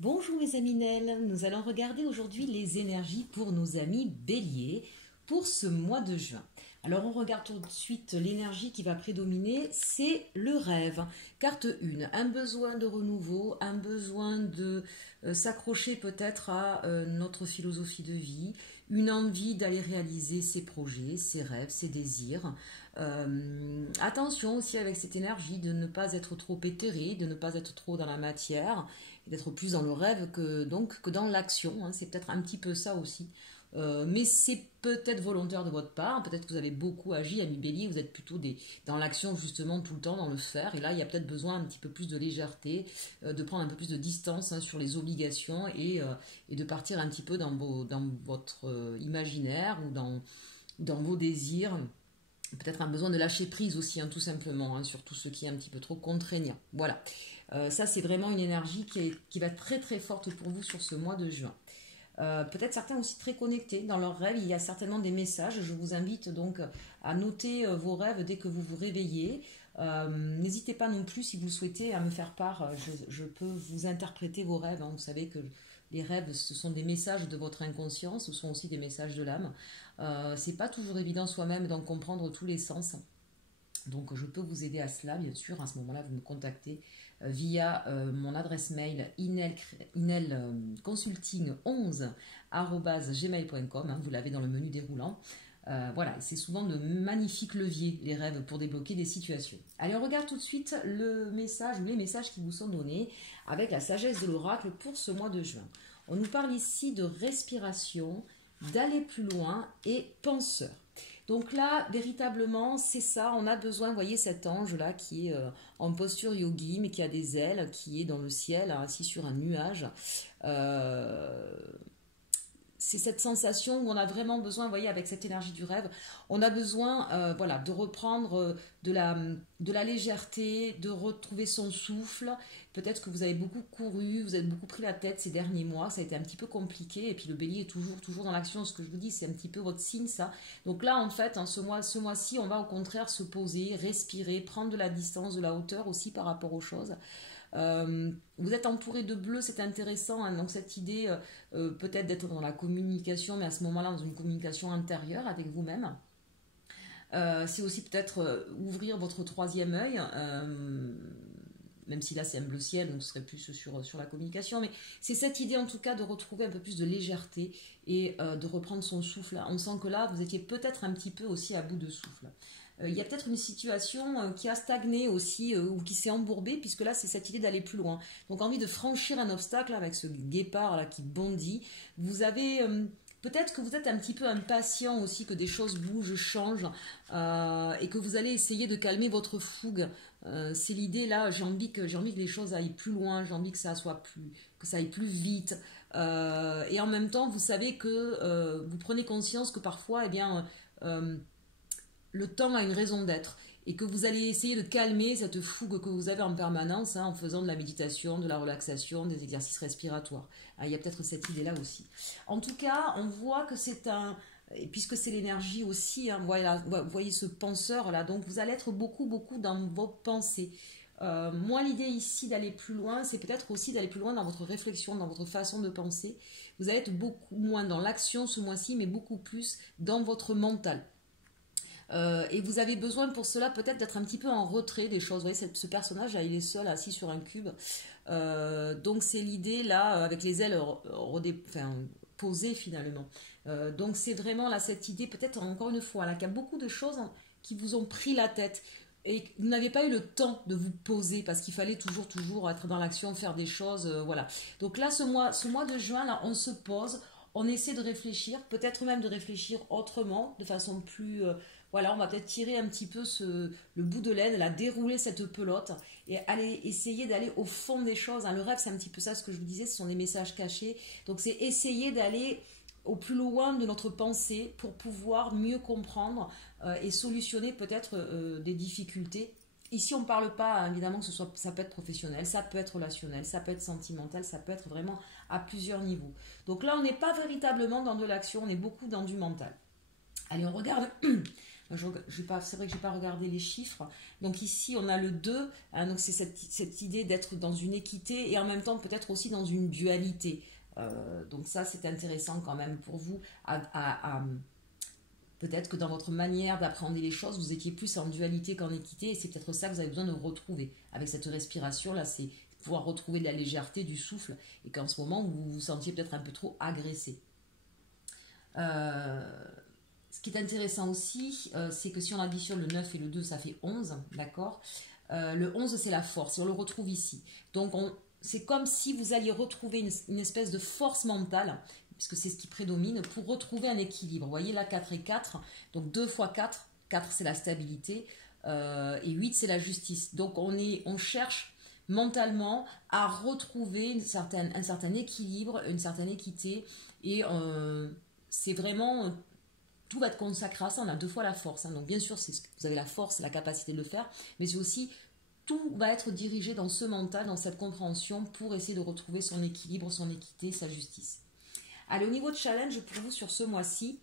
Bonjour mes amis Nel, nous allons regarder aujourd'hui les énergies pour nos amis béliers pour ce mois de juin. Alors on regarde tout de suite l'énergie qui va prédominer, c'est le rêve. Carte 1, un besoin de renouveau, un besoin de s'accrocher peut-être à notre philosophie de vie, une envie d'aller réaliser ses projets, ses rêves, ses désirs. Attention aussi avec cette énergie de ne pas être trop éthéré, de ne pas être trop dans la matière, d'être plus dans le rêve que dans l'action. Hein. C'est peut-être un petit peu ça aussi. Mais c'est peut-être volontaire de votre part. Peut-être que vous avez beaucoup agi, ami Bélier. Vous êtes plutôt dans l'action justement tout le temps, dans le faire. Et là, il y a peut-être besoin un petit peu plus de légèreté, de prendre un peu plus de distance sur les obligations et de partir un petit peu dans votre imaginaire ou dans vos désirs. Peut-être un besoin de lâcher prise aussi, tout simplement, sur tout ce qui est un petit peu trop contraignant. Voilà. Ça, c'est vraiment une énergie qui va être très très forte pour vous sur ce mois de juin. Peut-être certains aussi très connectés dans leurs rêves. Il y a certainement des messages. Je vous invite donc à noter vos rêves dès que vous vous réveillez. N'hésitez pas non plus, si vous le souhaitez, à me faire part. Je peux vous interpréter vos rêves. Hein. Vous savez que les rêves, ce sont des messages de votre inconscient, ce sont aussi des messages de l'âme. C'est pas toujours évident soi-même d'en comprendre tous les sens. Donc je peux vous aider à cela, bien sûr. À ce moment-là, vous me contactez via mon adresse mail inelconsulting11@gmail.com. Hein, vous l'avez dans le menu déroulant. Voilà, c'est souvent de magnifiques leviers, les rêves, pour débloquer des situations. Allez, on regarde tout de suite le message ou les messages qui vous sont donnés avec la sagesse de l'oracle pour ce mois de juin. On nous parle ici de respiration, d'aller plus loin et penseur. Donc là, véritablement, c'est ça, on a besoin, vous voyez cet ange-là qui est en posture yogi, mais qui a des ailes, qui est dans le ciel, assis sur un nuage. Euh, c'est cette sensation où on a vraiment besoin, vous voyez, avec cette énergie du rêve, on a besoin voilà, de reprendre de la légèreté, de retrouver son souffle. Peut-être que vous avez beaucoup couru, vous avez beaucoup pris la tête ces derniers mois, ça a été un petit peu compliqué, et puis le bélier est toujours dans l'action, ce que je vous dis, c'est un petit peu votre signe, ça. Donc là, en fait, ce mois-ci, on va au contraire se poser, respirer, prendre de la distance, de la hauteur aussi par rapport aux choses. Vous êtes entouré de bleu, c'est intéressant. Hein, donc cette idée peut-être d'être dans la communication, mais à ce moment-là dans une communication intérieure avec vous-même. C'est aussi peut-être ouvrir votre troisième œil, même si là c'est un bleu ciel, donc ce serait plus sur la communication. Mais c'est cette idée en tout cas de retrouver un peu plus de légèreté et de reprendre son souffle. On sent que là vous étiez peut-être un petit peu aussi à bout de souffle. Il y a peut-être une situation qui a stagné aussi ou qui s'est embourbée, puisque là c'est cette idée d'aller plus loin. Donc envie de franchir un obstacle avec ce guépard là qui bondit. Vous avez peut-être que vous êtes un petit peu impatient aussi que des choses bougent, changent et que vous allez essayer de calmer votre fougue. C'est l'idée là. J'ai envie que les choses aillent plus loin. J'ai envie que que ça aille plus vite. Et en même temps, vous savez que vous prenez conscience que parfois, eh bien le temps a une raison d'être et que vous allez essayer de calmer cette fougue que vous avez en permanence en faisant de la méditation, de la relaxation, des exercices respiratoires. Il y a peut-être cette idée-là aussi. En tout cas, on voit que c'est et puisque c'est l'énergie aussi, voilà, vous voyez ce penseur-là, donc vous allez être beaucoup dans vos pensées. Moi, l'idée ici d'aller plus loin, c'est peut-être aussi d'aller plus loin dans votre réflexion, dans votre façon de penser. Vous allez être beaucoup moins dans l'action ce mois-ci, mais beaucoup plus dans votre mental. Et vous avez besoin pour cela peut-être d'être un petit peu en retrait des choses. Vous voyez, ce personnage, là, il est seul, assis sur un cube. Donc c'est l'idée, là, avec les ailes posées finalement. Donc c'est vraiment là cette idée, peut-être encore une fois, là, qu'il y a beaucoup de choses qui vous ont pris la tête. Et vous n'avez pas eu le temps de vous poser parce qu'il fallait toujours être dans l'action, faire des choses, voilà. Donc là, ce mois de juin, là, on se pose, on essaie de réfléchir, peut-être même de réfléchir autrement, de façon plus, voilà, on va peut-être tirer un petit peu le bout de laine, la dérouler cette pelote et aller essayer d'aller au fond des choses. Hein. Le rêve, c'est un petit peu ça, ce que je vous disais, ce sont des messages cachés. Donc c'est essayer d'aller au plus loin de notre pensée pour pouvoir mieux comprendre et solutionner peut-être des difficultés. Ici, on ne parle pas, hein, évidemment, que ça peut être professionnel, ça peut être relationnel, ça peut être sentimental, ça peut être vraiment à plusieurs niveaux. Donc là, on n'est pas véritablement dans de l'action, on est beaucoup dans du mental. Allez, on regarde C'est vrai que je n'ai pas regardé les chiffres. Donc ici, on a le 2. Hein, donc c'est cette idée d'être dans une équité et en même temps peut-être aussi dans une dualité. Donc ça, c'est intéressant quand même pour vous. Peut-être que dans votre manière d'appréhender les choses, vous étiez plus en dualité qu'en équité. Et c'est peut-être ça que vous avez besoin de retrouver. Avec cette respiration-là, c'est pouvoir retrouver de la légèreté, du souffle. Et qu'en ce moment, vous vous sentiez peut-être un peu trop agressé. Ce qui est intéressant aussi, c'est que si on additionne le 9 et le 2, ça fait 11, d'accord. Le 11, c'est la force, on le retrouve ici. Donc, c'est comme si vous alliez retrouver une espèce de force mentale, puisque c'est ce qui prédomine, pour retrouver un équilibre. Vous voyez là, 4 et 4, donc 2 fois 4, 4 c'est la stabilité, et 8 c'est la justice. Donc, on cherche mentalement à retrouver un certain équilibre, une certaine équité, et c'est vraiment, tout va être consacré à ça. On a 2 fois la force, hein. Donc bien sûr vous avez la force, la capacité de le faire, mais c'est aussi tout va être dirigé dans ce mental, dans cette compréhension pour essayer de retrouver son équilibre, son équité, sa justice. Allez, au niveau de challenge pour vous sur ce mois-ci,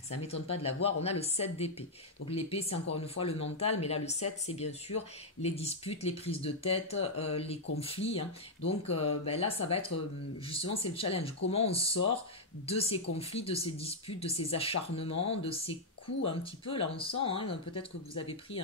ça ne m'étonne pas de l'avoir, on a le 7 d'épée. Donc l'épée, c'est encore une fois le mental, mais là le 7, c'est bien sûr les disputes, les prises de tête, les conflits. Hein. Donc là, ça va être, justement, c'est le challenge. Comment on sort de ces conflits, de ces disputes, de ces acharnements, de ces coups un petit peu, là on sent, hein, peut-être que vous avez pris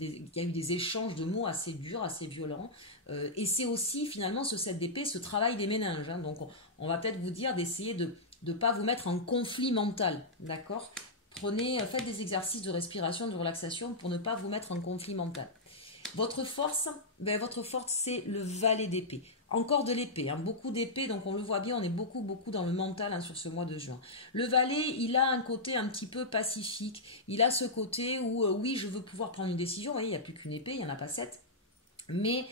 il y a eu des échanges de mots assez durs, assez violents. Et c'est aussi finalement ce 7 d'épée, ce travail des méninges. Hein. Donc on va peut-être vous dire d'essayer de ne pas vous mettre en conflit mental, d'accord? Faites des exercices de respiration, de relaxation pour ne pas vous mettre en conflit mental. Votre force, c'est le valet d'épée. Encore de l'épée, hein, beaucoup d'épée, donc on le voit bien, on est beaucoup dans le mental, hein, sur ce mois de juin. Le valet, il a un côté un petit peu pacifique, il a ce côté où, oui, je veux pouvoir prendre une décision, vous voyez, il n'y a plus qu'une épée, il n'y en a pas 7, mais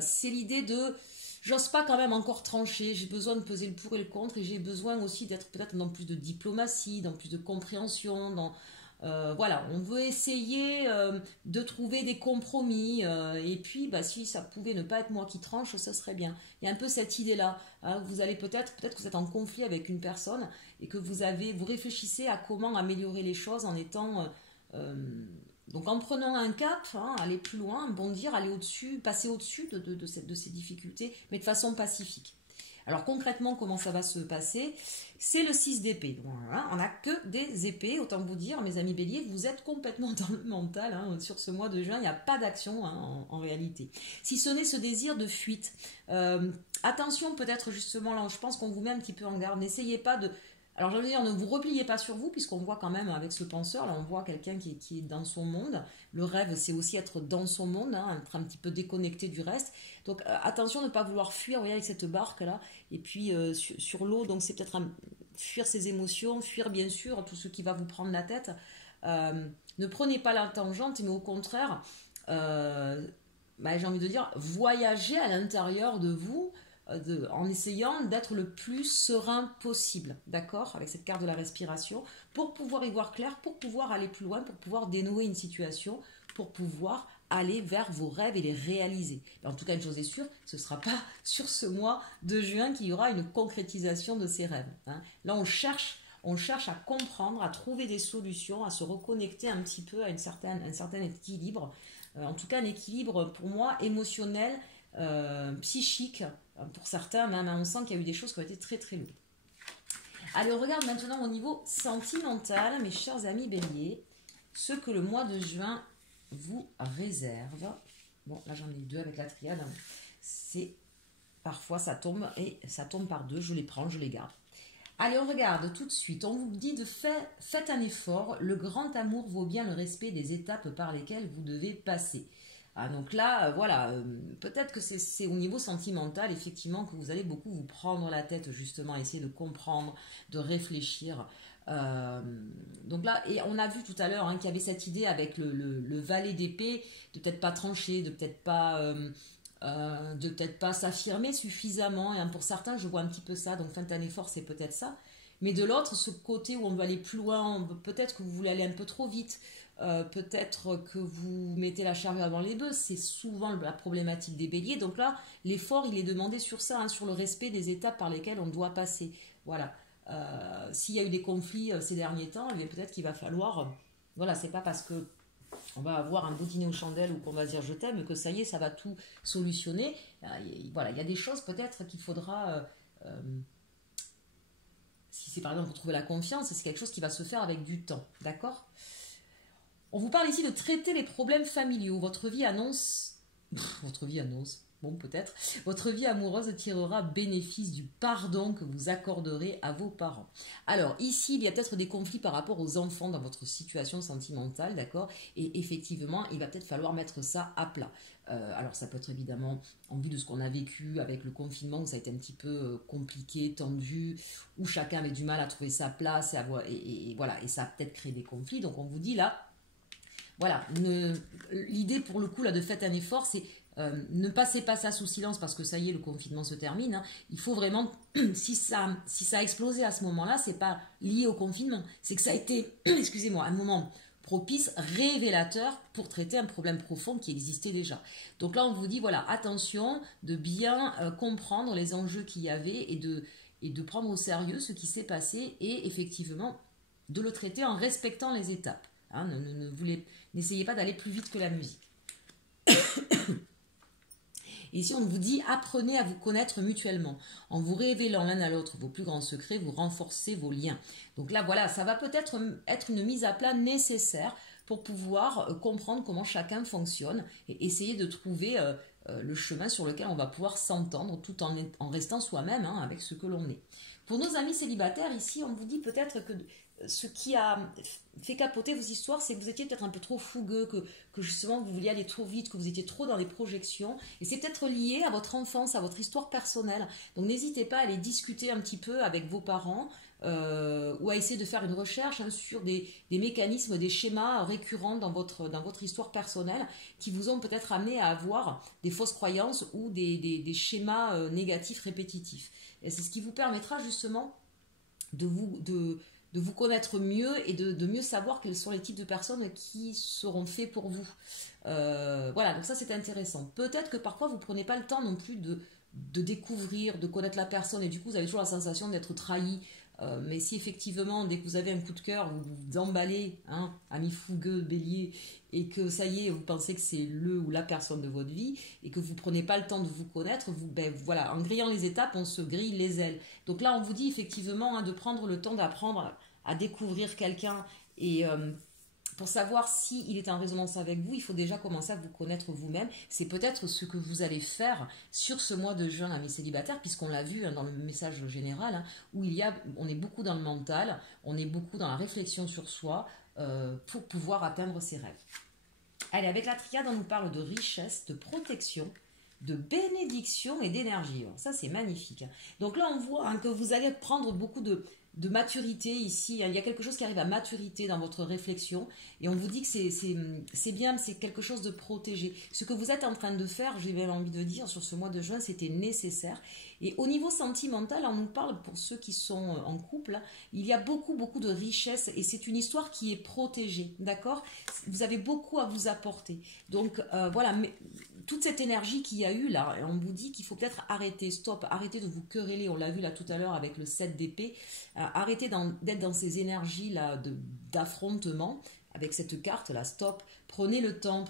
c'est l'idée de, j'ose pas quand même encore trancher, j'ai besoin de peser le pour et le contre, et j'ai besoin aussi d'être peut-être dans plus de diplomatie, dans plus de compréhension, voilà, on veut essayer de trouver des compromis, et puis si ça pouvait ne pas être moi qui tranche, ça serait bien. Il y a un peu cette idée-là, hein, vous allez peut-être que vous êtes en conflit avec une personne et que vous réfléchissez à comment améliorer les choses en étant... donc en prenant un cap, hein, aller plus loin, bondir, aller au-dessus, passer au-dessus de ces difficultés, mais de façon pacifique. Alors concrètement, comment ça va se passer? C'est le 6 d'épée. Voilà, on n'a que des épées, autant vous dire, mes amis béliers, vous êtes complètement dans le mental. Hein, sur ce mois de juin, il n'y a pas d'action, hein, en réalité. Si ce n'est ce désir de fuite. Attention peut-être justement, là je pense qu'on vous met un petit peu en garde. N'essayez pas de... Alors, je veux dire, ne vous repliez pas sur vous, puisqu'on voit quand même avec ce penseur, là, on voit quelqu'un qui est dans son monde. Le rêve, c'est aussi être dans son monde, hein, être un petit peu déconnecté du reste. Donc, attention de ne pas vouloir fuir, vous voyez, avec cette barque-là. Et puis, sur l'eau, donc c'est peut-être fuir ses émotions, fuir, bien sûr, tout ce qui va vous prendre la tête. Ne prenez pas la tangente, mais au contraire, j'ai envie de dire, voyagez à l'intérieur de vous, en essayant d'être le plus serein possible, d'accord, avec cette carte de la respiration, pour pouvoir y voir clair, pour pouvoir aller plus loin, pour pouvoir dénouer une situation, pour pouvoir aller vers vos rêves et les réaliser. En tout cas, une chose est sûre, ce ne sera pas sur ce mois de juin qu'il y aura une concrétisation de ces rêves. Hein. Là, on cherche à comprendre, à trouver des solutions, à se reconnecter un petit peu à un certain équilibre. En tout cas, un équilibre, pour moi, émotionnel, psychique, pour certains, même on sent qu'il y a eu des choses qui ont été très très lourdes. Allez, on regarde maintenant au niveau sentimental, mes chers amis béliers, ce que le mois de juin vous réserve. Bon, là j'en ai 2 avec la triade. C'est parfois ça tombe et ça tombe par 2. Je les prends, je les garde. Allez, on regarde tout de suite. On vous dit faites un effort. Le grand amour vaut bien le respect des étapes par lesquelles vous devez passer. Ah, donc là, voilà, peut-être que c'est au niveau sentimental, effectivement, que vous allez beaucoup vous prendre la tête, justement, essayer de comprendre, de réfléchir. Donc là, et on a vu tout à l'heure, hein, qu'il y avait cette idée avec le valet d'épée, de peut-être pas trancher, de peut-être pas s'affirmer suffisamment. Et, hein, pour certains, je vois un petit peu ça, donc faites un effort, c'est peut-être ça. Mais de l'autre, ce côté où on veut aller plus loin, peut-être que vous voulez aller un peu trop vite, peut-être que vous mettez la charrue avant les bœufs, c'est souvent la problématique des béliers. Donc là, l'effort, il est demandé sur ça, hein, sur le respect des étapes par lesquelles on doit passer. Voilà. S'il y a eu des conflits ces derniers temps, peut-être qu'il va falloir Voilà, c'est pas parce que on va avoir un beau dîner aux chandelles ou qu'on va se dire je t'aime que ça y est, ça va tout solutionner. Voilà, il y a des choses peut-être qu'il faudra... si c'est par exemple pour trouver la confiance, c'est quelque chose qui va se faire avec du temps, d'accord? On vous parle ici de traiter les problèmes familiaux. Votre vie annonce... votre vie annonce... Bon, peut-être. Votre vie amoureuse tirera bénéfice du pardon que vous accorderez à vos parents. Alors, ici, il y a peut-être des conflits par rapport aux enfants dans votre situation sentimentale, d'accord? Et effectivement, il va peut-être falloir mettre ça à plat. Alors, ça peut être évidemment en vue de ce qu'on a vécu avec le confinement, où ça a été un petit peu compliqué, tendu, où chacun avait du mal à trouver sa place, et voilà, et ça a peut-être créé des conflits. Donc, on vous dit là, voilà, l'idée pour le coup là de faites un effort, c'est ne passez pas ça sous silence parce que ça y est, le confinement se termine. Hein. Il faut vraiment, si ça a explosé à ce moment-là, c'est pas lié au confinement, c'est que ça a été, excusez-moi, un moment propice, révélateur pour traiter un problème profond qui existait déjà. Donc là, on vous dit, voilà, attention de bien comprendre les enjeux qu'il y avait et de prendre au sérieux ce qui s'est passé et effectivement de le traiter en respectant les étapes. Hein, n'essayez pas d'aller plus vite que la musique. Et ici, on vous dit, apprenez à vous connaître mutuellement. En vous révélant l'un à l'autre vos plus grands secrets, vous renforcez vos liens. Donc là, voilà, ça va peut-être être une mise à plat nécessaire pour pouvoir comprendre comment chacun fonctionne et essayer de trouver le chemin sur lequel on va pouvoir s'entendre tout en restant soi-même avec ce que l'on est. Pour nos amis célibataires, ici, on vous dit peut-être que ce qui a fait capoter vos histoires, c'est que vous étiez peut-être un peu trop fougueux, que justement vous vouliez aller trop vite, que vous étiez trop dans les projections. Et c'est peut-être lié à votre enfance, à votre histoire personnelle. Donc n'hésitez pas à aller discuter un petit peu avec vos parents ou à essayer de faire une recherche sur des mécanismes, des schémas récurrents dans votre histoire personnelle qui vous ont peut-être amené à avoir des fausses croyances ou des schémas négatifs répétitifs. Et c'est ce qui vous permettra justement de vous connaître mieux et de mieux savoir quels sont les types de personnes qui seront faits pour vous. Voilà, donc ça c'est intéressant. Peut-être que parfois vous ne prenez pas le temps non plus de découvrir, de connaître la personne et du coup vous avez toujours la sensation d'être trahi. Mais si effectivement, dès que vous avez un coup de cœur, vous vous emballez, ami fougueux, bélier, et que ça y est, vous pensez que c'est le ou la personne de votre vie, et que vous ne prenez pas le temps de vous connaître, voilà, en grillant les étapes, on se grille les ailes. Donc là, on vous dit effectivement de prendre le temps d'apprendre à découvrir quelqu'un, et pour savoir s'il est en résonance avec vous, il faut déjà commencer à vous connaître vous-même. C'est peut-être ce que vous allez faire sur ce mois de juin, amis célibataires, puisqu'on l'a vu dans le message général, où on est beaucoup dans le mental, on est beaucoup dans la réflexion sur soi pour pouvoir atteindre ses rêves. Allez, avec la triade, on nous parle de richesse, de protection, de bénédiction et d'énergie. Ça, c'est magnifique. Donc là, on voit que vous allez prendre beaucoup de maturité ici. Il y a quelque chose qui arrive à maturité dans votre réflexion et on vous dit que c'est bien, c'est quelque chose de protégé. Ce que vous êtes en train de faire, j'ai bien envie de dire, sur ce mois de juin, c'était nécessaire. Et au niveau sentimental, on nous parle, pour ceux qui sont en couple, il y a beaucoup, beaucoup de richesse et c'est une histoire qui est protégée, d'accord? Vous avez beaucoup à vous apporter. Donc, voilà, mais toute cette énergie qu'il y a eu là, on vous dit qu'il faut peut-être arrêter, stop, arrêtez de vous quereller, on l'a vu là tout à l'heure avec le 7 d'épée, arrêtez d'être dans ces énergies là d'affrontement avec cette carte là, stop, prenez le temps,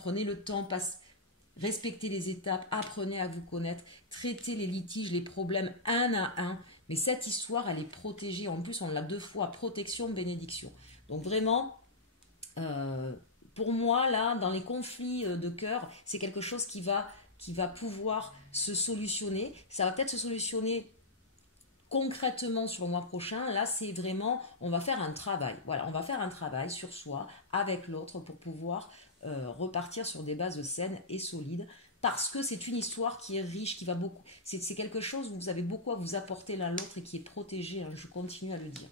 respectez les étapes, apprenez à vous connaître, traitez les litiges, les problèmes un à un, mais cette histoire elle est protégée, en plus on l'a 2 fois, protection, bénédiction. Donc vraiment, pour moi, là, dans les conflits de cœur, c'est quelque chose qui va pouvoir se solutionner. Ça va peut-être se solutionner concrètement sur le mois prochain. Là, c'est vraiment, on va faire un travail. Voilà, on va faire un travail sur soi, avec l'autre, pour pouvoir repartir sur des bases saines et solides. Parce que c'est une histoire qui est riche, qui va beaucoup. C'est quelque chose où vous avez beaucoup à vous apporter l'un l'autre et qui est protégé. Je continue à le dire.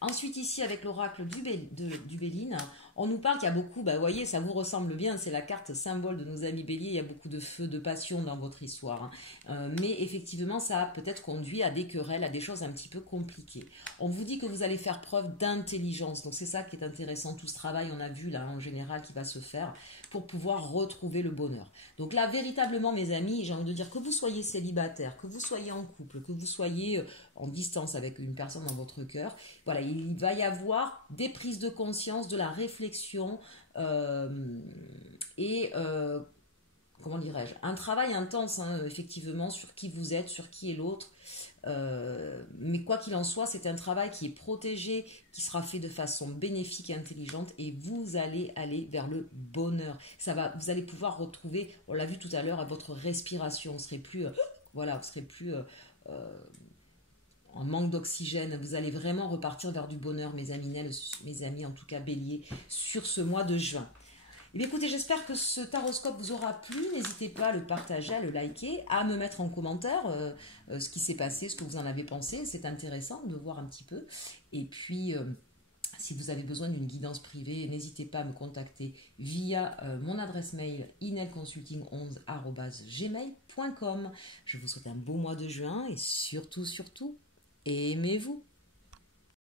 Ensuite, ici, avec l'oracle du Béline, On nous parle qu'il y a beaucoup, vous voyez, ça vous ressemble bien, c'est la carte symbole de nos amis béliers, il y a beaucoup de feu, de passion dans votre histoire. Mais effectivement, ça a peut-être conduit à des querelles, à des choses un petit peu compliquées. On vous dit que vous allez faire preuve d'intelligence, donc c'est ça qui est intéressant, tout ce travail, on a vu là en général qui va se faire pour pouvoir retrouver le bonheur. Donc là, véritablement, mes amis, j'ai envie de dire que vous soyez célibataire, que vous soyez en couple, que vous soyez en distance avec une personne dans votre cœur, voilà, il va y avoir des prises de conscience, de la réflexion comment dirais-je, un travail intense, effectivement, sur qui vous êtes, sur qui est l'autre. Mais quoi qu'il en soit, c'est un travail qui est protégé, qui sera fait de façon bénéfique et intelligente, et vous allez aller vers le bonheur. Vous allez pouvoir retrouver, on l'a vu tout à l'heure, à votre respiration. Vous serez plus, voilà, vous serez plus en manque d'oxygène. Vous allez vraiment repartir vers du bonheur, mes amis, en tout cas Bélier, sur ce mois de juin. Eh bien, écoutez, j'espère que ce taroscope vous aura plu. N'hésitez pas à le partager, à le liker, à me mettre en commentaire ce qui s'est passé, ce que vous en avez pensé. C'est intéressant de voir un petit peu. Et puis, si vous avez besoin d'une guidance privée, n'hésitez pas à me contacter via mon adresse mail inelconsulting11@gmail.com. Je vous souhaite un beau mois de juin et surtout, aimez-vous.